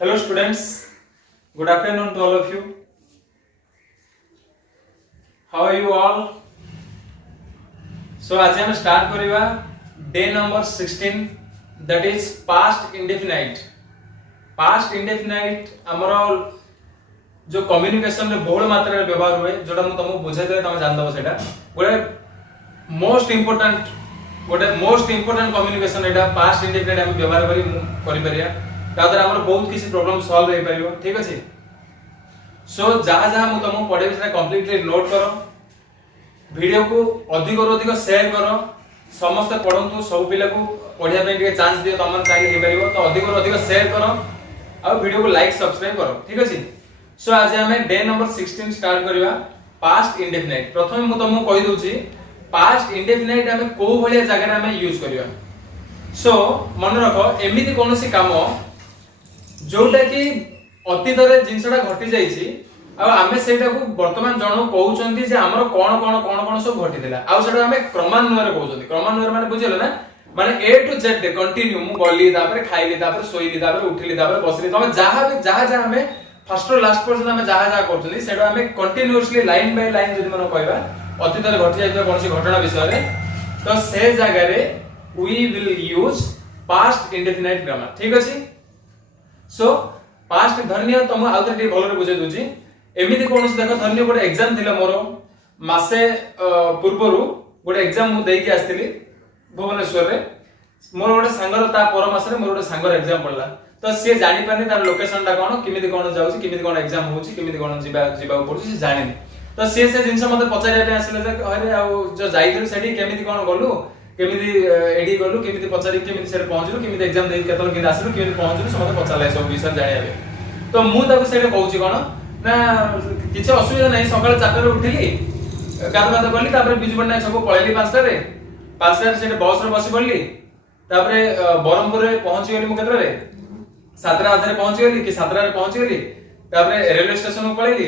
Hello students, good afternoon to all of you. How are you all? So आज हम start करिवा day number 16 that is past indefinite. Past indefinite हमरो जो communication रे बहुल मात्रा रे व्यवहार हुए जोटा मु तुमको बुझाई दे तुम जान दबो सेटा गोटे मोस्ट इंपोर्टेंट कम्युनिकेशन एटा पास्ट इंडेफिनिट हम व्यवहार करि परिया ता द्वारा हमर बहुत किसी प्रॉब्लम सॉल्व हो परियो ठीक अछि सो जहां जहां मु तुमको पढेबे सेटा कंप्लीटली नोट करो वीडियो को अधिक और अधिक शेयर करो समस्त पढंतु सब पिला को पढिया पे के चांस दियो तमन चाहिए हे परियो तो अधिक और अधिक शेयर करो और वीडियो को लाइक सब्सक्राइब करो ठीक अछि सो आज हमें डे नंबर 16 स्टार्ट करिवा पास्ट इंडेफिनाइट प्रथम मु तुमको कहि दोची पास्ट इंडेफिनाइट हमें को भलिया जगह रे हमें यूज करिवा सो मन रखो एमिति कोनोसी काम जोटा कि अतीत रे जिंसडा घटी जाईची आ हमें सेटा को वर्तमान जणो कहउचंती जे हमर कोन सब घटितिला आ सेटा हमें क्रमान्वय रे कहउचंती माने बुझिलो ना माने ए टू जेड कंटिन्यू मु गली तापर खाइली तापर सोइली तापर उठिली तापर बसली तमे जहा हमें फर्स्ट और लास्ट पर्सन हमें जहा करछली सेटा हमें कंटीन्यूअसली लाइन बाय लाइन जदि मन कहबा अतीत रे घटी जाइतो कोनसी घटना विषय रे तो से जगह रे we will use past indefinite grammar ठीक अछि सो पास्ट धन्य तुम आउते भल रे बुझे दोची एमिति कोनसी देखो धन्य गोटे एग्जाम थिला मोर मासे पूर्वरु गोटे एग्जाम मु देकी आस्थिली भुवनेश्वर रे मोर गोटे सांगर ता पर मास रे मोर गोटे सांगर एग्जाम पड़ला तो से जानि पानी तार लोकेशन ता कोन किमिति कोन जाउची किमिति कोन एग्जाम होउची किमिति कोन जीवा पड़ुची से जानिनी तो से जिंस मते पचारिया पे आसिले जे अरे आ जो जाइथिलु सेठी केमिति कोन गलु केमिति एडी गलु केमिति पचारि केमिति सेरे पहुंचलु केमिति एग्जाम देई केतल केमिति आसिलु केमिति पहुंचलु समते पचारले सब विषय जानिया बे तो मु ताको सेठे कहूची कोन ना किछ असुविधा नै सकाळ 4 रे उठिली गाधबाद करली तापर बिजु पटना सब पळेली 5 रे सेठे बस रे बसी पड़ली तापर बरमपुर रे पहुंची गेली मु केतरे 7 रे पहुंची गेली कि 7 रे पहुंची गेली तापर रेलवे स्टेशन को पळेली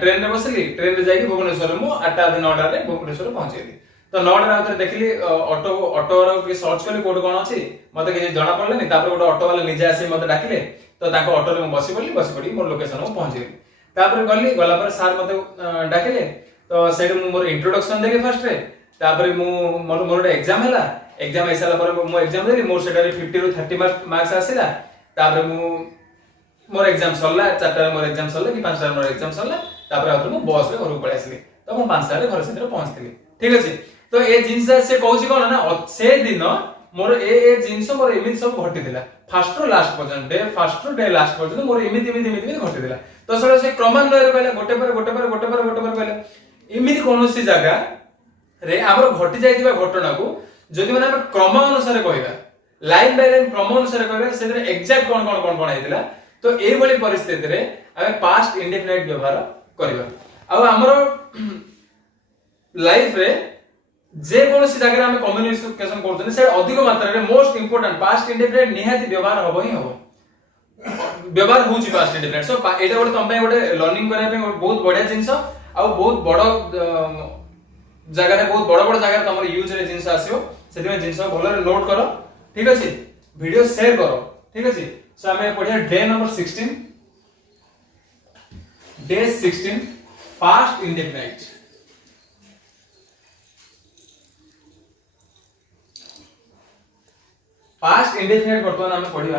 ट्रेन रे बसली ट्रेन रे जाई भुवनेश्वर मु 8 9 रे भुवनेश्वर पहुंची गेली तो 9 रे आउते देखली ऑटो रो के सर्च करली कोड कोन अछि मते कि जणा पड़लेनी तापर गोटे ऑटो वाला निजे आसी मते डाकिले तो ताको ऑटो रे बसी पड़ी मोर लोकेशन को पहुंची गेली तापर गला पर सर मते डाकिले तो सेड मु मोर इंट्रोडक्शन देली फर्स्ट रे तापर मु मोर एग्जाम हला एग्जाम आइसाला पर मु एग्जाम देली मोर सेटा रे 50 रु 30 मार्क्स आसिला तापर मु मोर एग्जाम सरला 4 टा मोर एग्जाम सरला कि 5 टा मोर एग्जाम सरला तापर आउत मु बस रे घर पळे आसली तो मु 5 टा रे घर सेटर पहुंचली ठीक अछि तो ए जिंस से कहूची कोन ना से दिन मोर ए जिंस मोर एमिति सब घटितिला फर्स्ट टू लास्ट पर्यंत day first to day last पर्यंत मोर एमिति घटितिला तो से क्रमान्वय रे कहले गोटे पर कहले एमिति कोनोसी जगह रे हमर घटि जाइतिबा घटना को जदि माने हम क्रम अनुसार कहबा लाइन बाय लाइन क्रम अनुसार कहबा से एग्जैक्ट कोन आइतिला तो ए बली परिस्थिति रे हमें पास्ट इंडेफिनाइट व्यवहार करबा आ हमर लाइफ रे जे कोनोसी जगह हम कम्युनिकेशन करथने से अधिक मात्रा रे मोस्ट इंपोर्टेंट पास्ट इंडेफिनाइट निहाती व्यवहार हबो ही हबो व्यवहार होउची पास्ट इंडेफिनाइट सो एटा गोटे तम पे गोटे लर्निंग करै पे बहुत बढ़िया जिंस आ बहुत बड़ जगह रे बहुत बड़ जगह तमर यूज रे जिंस आसियो सेति में जिंस भलो रे नोट करो ठीक अछि वीडियो शेयर करो ठीक अछि सो हमें पढ़िया day number 16 day 16 past indefinite past indefinite वर्तमान हमें पढ़िबा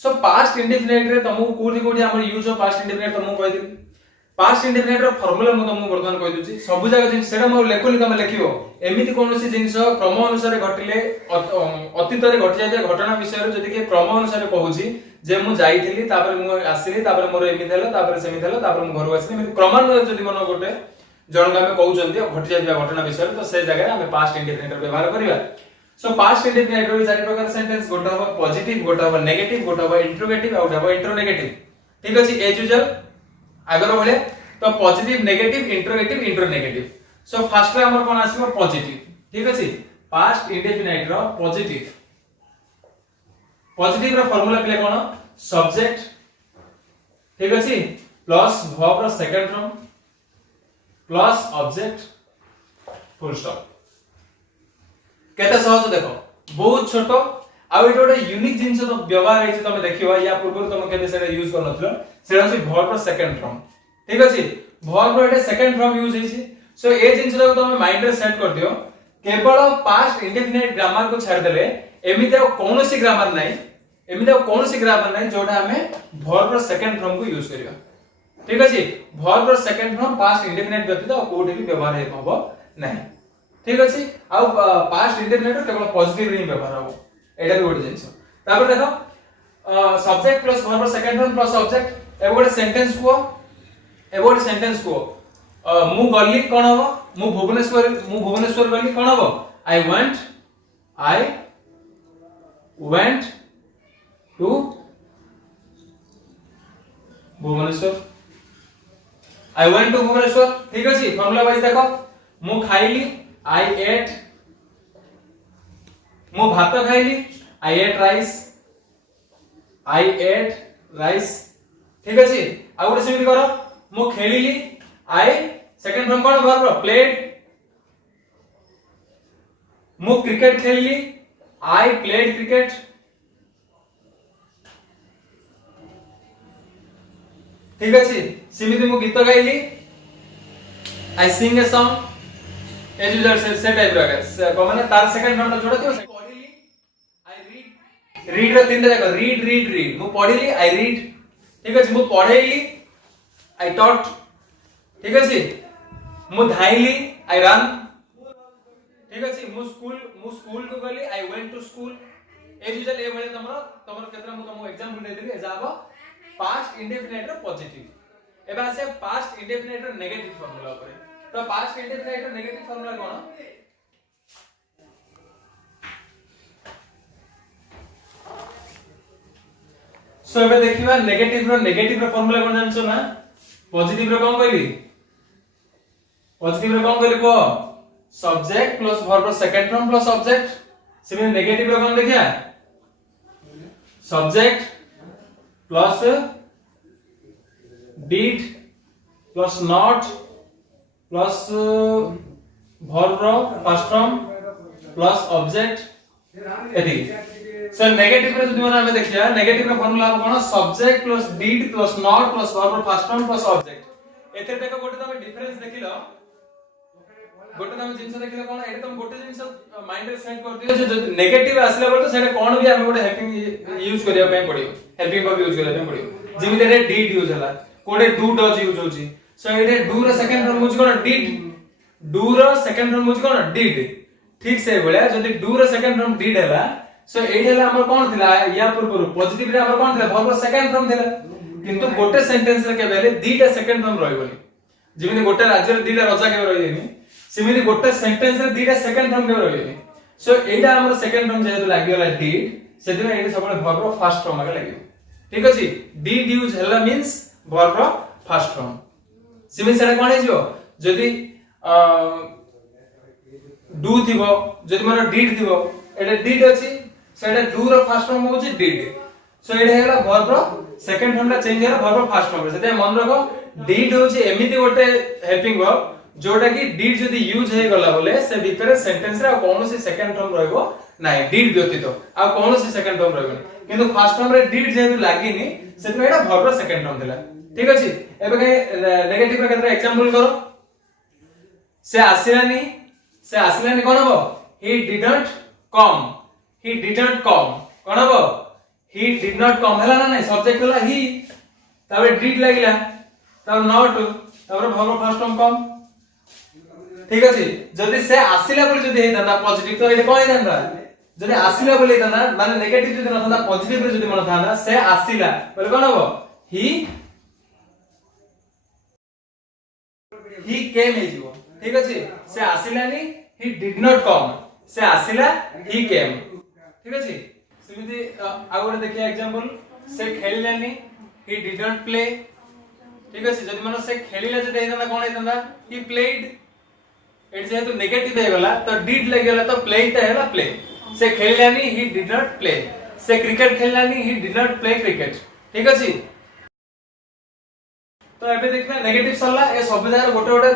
सो पास्ट इंडेफिनाइट रे तमु कोठी हमर यूज ऑफ पास्ट इंडेफिनाइट तमु कहि दिबी पास्ट इंडेफिनाइट रो फार्मूला मु तमु वर्तमान कहि दुची सब जगह जिंस सेटा मो लेखोनी तमे लेखिबो एमिति कोनोसी जिंस क्रम अनुसार घटिले अतीत रे घटि जाय घटना विषय रे जदि के क्रम अनुसार कहूची जे मु जाईथिली तापर मु आसिली तापर मोर एमिति हला तापर सेमिति हला तापर मु घर आसिली एमिति क्रमान्वय जदि मन गोटे जण हमें कहउचंती घटि जाय घटना विषय तो से जगह हमें पास्ट इंडेफिनाइट व्यवहार करिवा सो पास्ट इंडेफिनाइट रो चारि प्रकार सेंटेंस गोटा हो पॉजिटिव गोटा हो नेगेटिव गोटा हो इंट्रोगेटिव आउट हो इंट्रोनेगेटिव ठीक अछि एज यूजुअल आगर भले तो positive negative interrogative interronegative so first रे हमर कोन आसीबो पॉजिटिव ठीक अछि पास्ट इंडेफिनाइट रो पॉजिटिव रो फार्मूला प्ले कोन सब्जेक्ट ठीक अछि प्लस वर्ब रो second form plus object full stop केते सहज देखो बहुत छोटो आ एटा गोटे यूनिक जिंस तो व्यवहार है तमे देखिबा या पूर्व तमे केबे सेटा यूज कर नथलो सेटा होची वर्ब रो सेकंड फॉर्म ठीक अछि वर्ब रो एटा सेकंड फॉर्म यूज होईछि सो ए जिंस को तमे माइंड रे सेट कर दियो केवल पास्ट इंडेफिनिट ग्रामर को छाड़ देले एमिते कोनोसी ग्रामर नै एमिते कोनोसी ग्रामर नै जोटा हमें वर्ब रो सेकंड फॉर्म को यूज करियो ठीक अछि वर्ब रो सेकंड फॉर्म पास्ट इंडेफिनिट व्यतीत कोठे भी व्यवहार हेबो नै ठीक अछि आ पास्ट इंडेफिनिट केवल पॉजिटिव री व्यवहार हो एटा भी गोटे जिंस तापर देखो सब्जेक्ट प्लस वर्ब रो सेकंड फॉर्म प्लस ऑब्जेक्ट ए गोटे सेंटेंस को मु गल्ली कोन हो मु भुवनेश्वर गल्ली कोन हो आई went to Bhubaneswar I went to Bhubaneswar ठीक अछि फार्मूला वाइज देखो मु खाइली I ate मु भात खाइली I ate rice ठीक अछि आ गोटे सेमिति करो मु खेलिली I second form cone verb played मु क्रिकेट खेलिली I played cricket ठीक अछि सेमिति मु गीत गाइली I sing a song ए जो से टाइप रहा को माने तार सेकंड फॉर्म जोड़ा थियो पढिली I read रो तीन देखो रीड मु पढिली I read ठीक अछि मु पढैली I taught ठीक अछि मु धाइली I ran ठीक अछि मु स्कूल को गली I went to school ए यूजुअल ए भले तमरो केतरा मु तमो एग्जांपल दे देली एजाबो पास्ट इंडेफिनिट रो पॉजिटिव एबा से पास्ट इंडेफिनिट रो नेगेटिव फार्मूला ऊपर तो पास्ट इंडेफिनिट रो नेगेटिव फार्मूला कोन सो एबे देखिबा नेगेटिव रो फार्मूला कोन जानछो ना पॉजिटिव रो कोन कहली को सब्जेक्ट प्लस वर्ब रो सेकंड फॉर्म प्लस ऑब्जेक्ट सेमे नेगेटिव रो कोन देखिया subject plus did plus not plus verb रो फर्स्ट फॉर्म प्लस ऑब्जेक्ट एति सो नेगेटिव रे जदि हम देखिया नेगेटिव रो फार्मूला कोन subject plus did plus not plus verb रो फर्स्ट फॉर्म प्लस ऑब्जेक्ट एते देखो गोटे तमे डिफरेंस देखिलो गोटे तमे जिंस देखिलो कोन एते तमे गोटे जिंस माइंड रे सेट कर दियो जे नेगेटिव आसला बोल तो सेटा कोन भी हम गोटे हेल्पिंग यूज करिया पे पड़ियो हेल्पिंग वर्ब यूज करिया पे पड़ियो जिमिते रे did यूज हला कोडे डू डज यूज होची सो एटे डू रो सेकंड फॉर्म यूज कोन डिड डू रो सेकंड फॉर्म यूज कोन डिड ठीक से बेले जदी डू रो सेकंड फॉर्म डिड हला सो एटे हला हमर कोन थिला या पूर्व पॉजिटिव रे हमर कोन थिला वर्ब रो सेकंड फॉर्म थिला किंतु गोटे सेंटेंस रे के बेले दीटा सेकंड फॉर्म रहइबनी जिमिते गोटे राज्य रे दीटा राजा के रहइबनी सिमिली गोटे सेंटेंस रे दीटा सेकंड फॉर्म के रहइबनी सो एटा हमर सेकंड फॉर्म जेहेतु लागियोला डिड सेदिन एटे सबले वर्ब रो फर्स्ट फॉर्म के लागियो ठीक अछि डिड यूज हला मींस वर्ब रो फर्स्ट फॉर्म सिमिली सेटा कोन हिजो जदी डू थिबो जदी मन डिड थिबो एटा डिड अछि सेटा डू रो फर्स्ट फॉर्म होची did so Etah Hella verb रो सेकंड फॉर्म ला चेंज हेला वर्ब रो फर्स्ट फॉर्म सेटा मन रखो डिड होची एमिति गोटे हेल्पिंग वर्ब जोटा कि डिड जदी यूज हे गला बोले से भीतर सेंटेंस रे कोनोसी सेकंड फॉर्म रहइबो नाही डिड व्यतीत आ कोनोसी सेकंड फॉर्म रहइबो किंतु फर्स्ट फॉर्म रे डिड जेतु लागिनी सेतु एटा वर्ब रो सेकंड फॉर्म थिला ठीक अछि एबे के नेगेटिव रे केतरा एग्जांपल करो से आसिलानी कोन हो ही डिडंट कम कोन हो ही डिड नॉट कम हला ना नहीं सब्जेक्ट हला ही तबे डिड लागिला तब नॉट तब वर्ब फर्स्ट फॉर्म कम ठीक अछि जदी से आसिला बोली जदी हेता पॉजिटिव तो एटा कोन हेता जदी आसिला बोली हेता माने नेगेटिव जदी नथांदा पॉजिटिव रे जदी मन थांदा से आसिला बोले कोन हो ही केम हे जीवो ठीक अछि से आसिलानी ही डिड नॉट कम से आसिला ही केम ठीक अछि सिमिति आगोरे देखिया एग्जांपल से खेलिलानी ही डिडंट प्ले ठीक अछि जदी मन से खेलिला जदी हेता कोन हेता ही प्लेड एट जेहेतु नेगेटिव हे गला तो डिड लगे गला तो प्ले त हेला प्ले से खेलिलानी ही डिड नॉट प्ले से क्रिकेट खेलिलानी he did not play cricket ठीक अछि तो एबे देखना नेगेटिव सरला ए सब जगह गोटे गोटे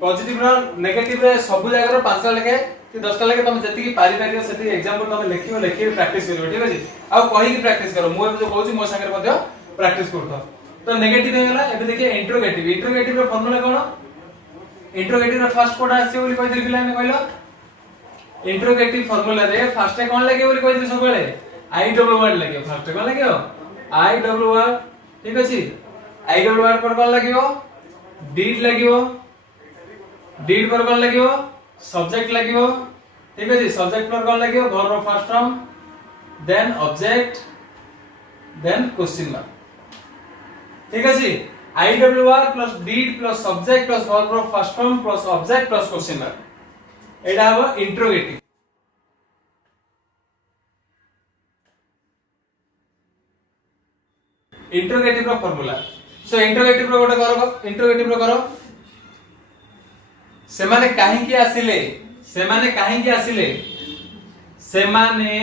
पॉजिटिव रो नेगेटिव रे सब जगह रो पांचटा लेके कि 10 टा लगे तुम जति की पारी पारी सेति एग्जांपल तुम लिखियो लिखि प्रैक्टिस करियो ठीक अछि आ कहि की प्रैक्टिस करो मु जो कहूची मो संगे मध्ये प्रैक्टिस करतो तो नेगेटिव हे गला एबे देखिए इंट्रोगेटिव रो फार्मूला कोन इंट्रोगेटिव रो फर्स्ट कोड आसी बोली कहि दिल पिला ने कहलो इंट्रोगेटिव फार्मूला रे फर्स्ट कोन लागे बोली कहि दिल सब बेले आई डब्ल्यू वर्ड लागे फर्स्ट कोन लागे आई डब्ल्यू वर्ड ठीक अछि आई डब्ल्यू वर्ड पर कोन लागियो डीड लागियो डीड पर कोन लागियो सब्जेक्ट लागियो ठीक अछि सब्जेक्ट पर कोन लागियो verb of first form then object then question mark ठीक अछि IWR plus did plus subject plus verb of first form plus object plus question mark एडा हबो इंट्रोगेटिव इंट्रोगेटिव रो फार्मूला सो इंट्रोगेटिव रो गोटे करो इंट्रोगेटिव रो करो सेमाने काहे की आसिले सेमाने काहे की आसिले सेमाने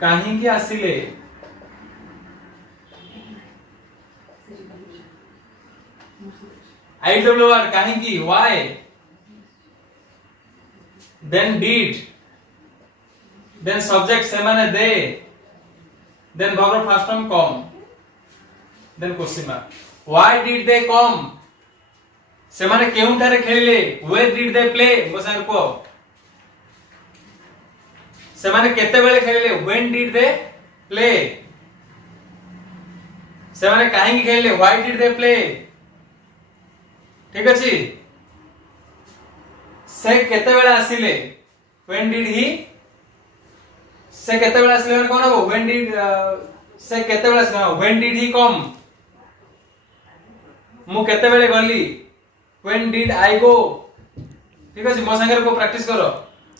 काहे की आसिले IWR काहे की why then did then subject सेमाने they then verb of first form come then question mark why did they come सेमाने केउंठारे खेलिले where did they play मो संग को सेमाने केते बेले खेलिले when did they play सेमाने काहे की खेलिले why did they play ठीक अछि से केते बेले आसिले when did he से केते बेले आसिले माने कोन हो when did से केते बेले आसिले when did he come मु केते बेले गली when did I go ठीक अछि मो संगे को प्रैक्टिस करो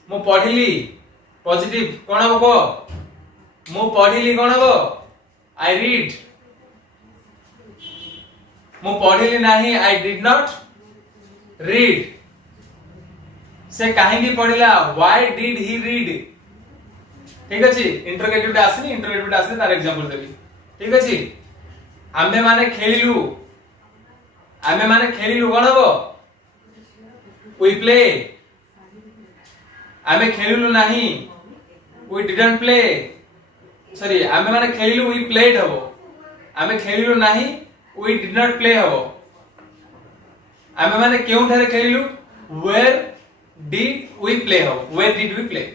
मु पढिली पॉजिटिव कोन हो को मु पढिली कोन हो I read मु पढिली नाही I did not read से काहे की पढिला why did he read ठीक अछि इंटरोगेटिव टा आसनी इंटरोगेटिव टा आसनी तार एग्जांपल देबी ठीक अछि आमे माने खेलिलु कोन हो we play आमे खेलिलु नाही we didn't play सॉरी आमे माने खेलिलु we played हबो आमे खेलिलु नाही we did not play हबो आमे माने केउ ठारे खेलिलु where did we play हबो where did we play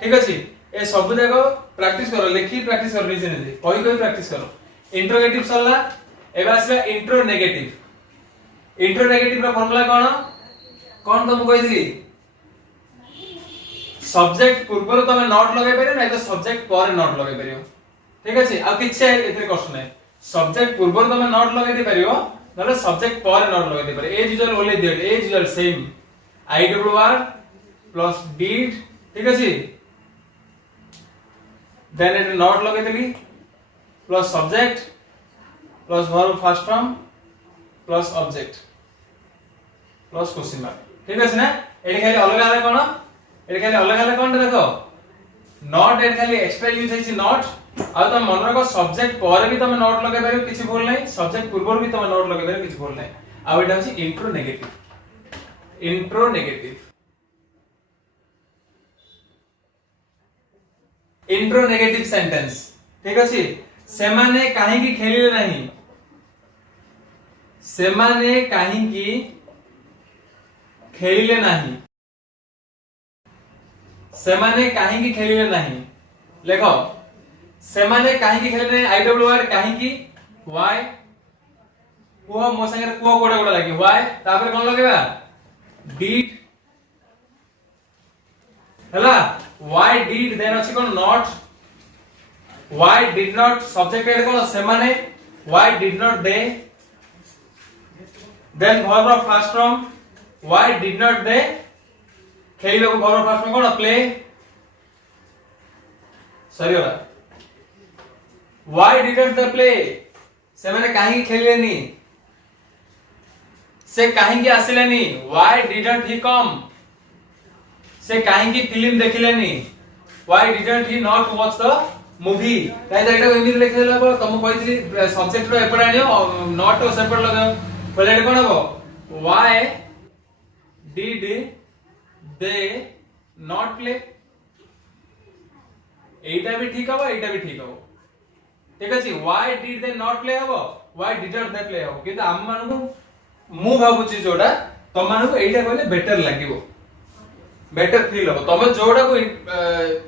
ठीक अछि ए सब जाको प्रैक्टिस करो लिखि प्रैक्टिस करो निजे निजे कोई प्रैक्टिस करो इंट्रोगेटिव सरला एबा आसला इंट्रो नेगेटिव रो फार्मूला कोन तुम कहि दिली सब्जेक्ट पूर्व तुम नॉट लगे परियो नै तो सब्जेक्ट पर नॉट लगे परियो ठीक अछि आ किछ एथरे कष्ट नै सब्जेक्ट पूर्व तुम नॉट लगे दे परियो नले सब्जेक्ट पर नॉट लगे दे परियो as usual only that as usual same IWR plus did ठीक अछि देन इट नॉट लगे देली plus subject plus verb first form plus object plus question mark ठीक अछि ना एडी खाली अलग अलग कोन एडी खाली अलग अलग कोन देखो नॉट एडी खाली एक्स्ट्रा यूज है नॉट आ त मन रखो सब्जेक्ट पर भी तुम नॉट लगे पारो किछि भूल नै सब्जेक्ट पूर्व भी तुम नॉट लगे पारो किछि भूल नै आ एटा अछि इंट्रो नेगेटिव सेंटेंस ठीक अछि सेमाने काहे की खेलिले नाही सेमाने काहे की खेलिले नाही सेमाने काहे की खेलिले नाही लेखो सेमाने काहे की खेलिले नाही IWR काहे की why को मो संगे को कोडा कोडा लागी why तापर कोन लगेबा did हला why did then अछि कोन not why did not subject add कोन सेमाने why did not they then verb of first form why did not they खेलिलो को verb of first form cone play सरी होला why didn't they play सेमाने काहे की खेलिलेनी से काहे की आसिलेनी why didn't he come से काहे की film देखिलेनी why didn't he not watch the movie ताई एटा एमिति लिख देला पर तुम कहितली सब्जेक्ट रो एपड आनियो नॉट ओ सेपड लगाओ पहिले कोन हबो why did they not play एटा भी ठीक हबो एटा भी ठीक हबो ठीक अछि why did they not play हबो व्हाई डिडंट दे प्ले हबो किंतु हम मानु मु भाबुची जोडा तम मानु एटा कहले बेटर लागिवो बेटर फील हबो तमे जोडा को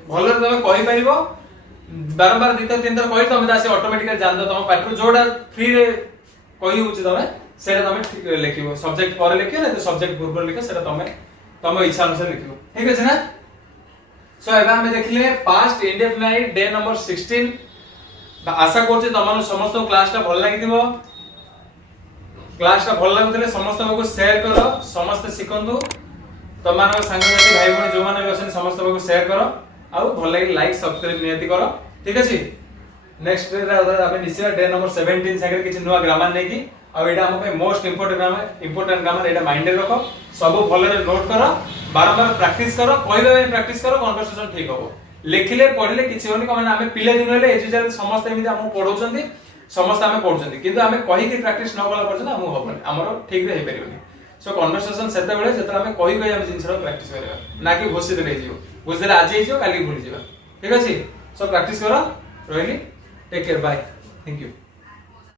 भलो तमे कहि परिबो बारंबार द्वितीय तीन थर कहि तमे दासी ऑटोमेटिकली जान दो तम पाठर जोडा फ्री रे कहि होची तमे सेटा तमे लिखिबो सब्जेक्ट पर लिखियो ना तो सब्जेक्ट पूर्व लिखो सेटा तमे तम इच्छा अनुसार लिखिबो ठीक अछि ना सो एबा हम देखले पास्ट इंडेफिनाइट डे नंबर 16 आशा करछि तमन समस्त क्लास टा भल लागिथिबो क्लास टा भल लागुतले समस्त को शेयर करो समस्त सिखंदु तमान संगसाथी भाई बहन जो माने असन समस्त को शेयर करो आ भल लागि लाइक सब्सक्राइब नियति करो ठीक अछि नेक्स्ट डे रा आबे निश्चय डे नंबर 17 सागर किछि नुवा ग्रामर नै की आ एटा हम पे मोस्ट इंपोर्टेंट ग्रामर एटा माइंड रे रखो सब भल रे नोट करो बारंबार प्रैक्टिस करो कहबे प्रैक्टिस करो कन्वर्सेशन ठीक हो लिखिले पढिले किछि होनी कमाने हमें पिले दिन रे एजुकेशन समस्त एमिति हम पढौचंदी समस्त हमें पढुचंदी किंतु हमें कहि कि प्रैक्टिस न कला परछन हम होबन हमरो ठीक रे हे परिबनी सो कन्वर्सेशन सेते बेले जेते हमें कहि हम जिंस रो प्रैक्टिस करबा ना कि घोषित रे जियो घोषित आज ही जियो काली भूली जियो ठीक अछि सो प्रैक्टिस करो Rohini take care bye thank you